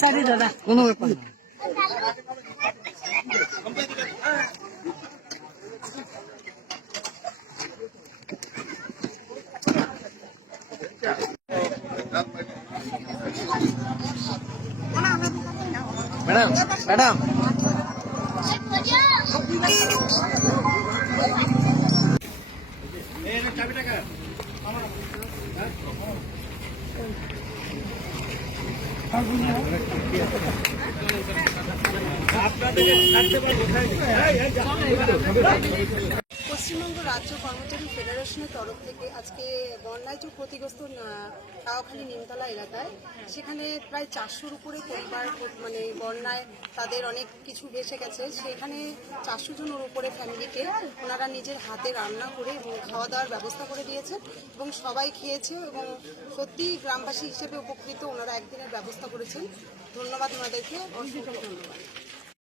সারি দাদা কোনো ব্যাপার না। ম্যাডাম ম্যাডাম পশ্চিমবঙ্গ রাজ্য কর্মচারী ফেডারেশনের তরফ থেকে আজকে বন্যায় যে ক্ষতিগ্রস্ত কাওয়াখালী নিমতলা এলাকায় সেখানে প্রায় 400-র উপরে পরিবার মানে বন্যায় তাদের অনেক কিছু ভেসে গেছে। সেখানে 400 জনের উপরে ফ্যামিলিকে ওনারা নিজের হাতে রান্না করে এবং খাওয়া দাওয়ার ব্যবস্থা করে দিয়েছেন এবং সবাই খেয়েছে এবং সত্যি গ্রামবাসী হিসেবে উপকৃত। ওনারা একদিনের ব্যবস্থা করেছেন। ধন্যবাদ ওনাদেরকে, অসংখ্য ধন্যবাদ।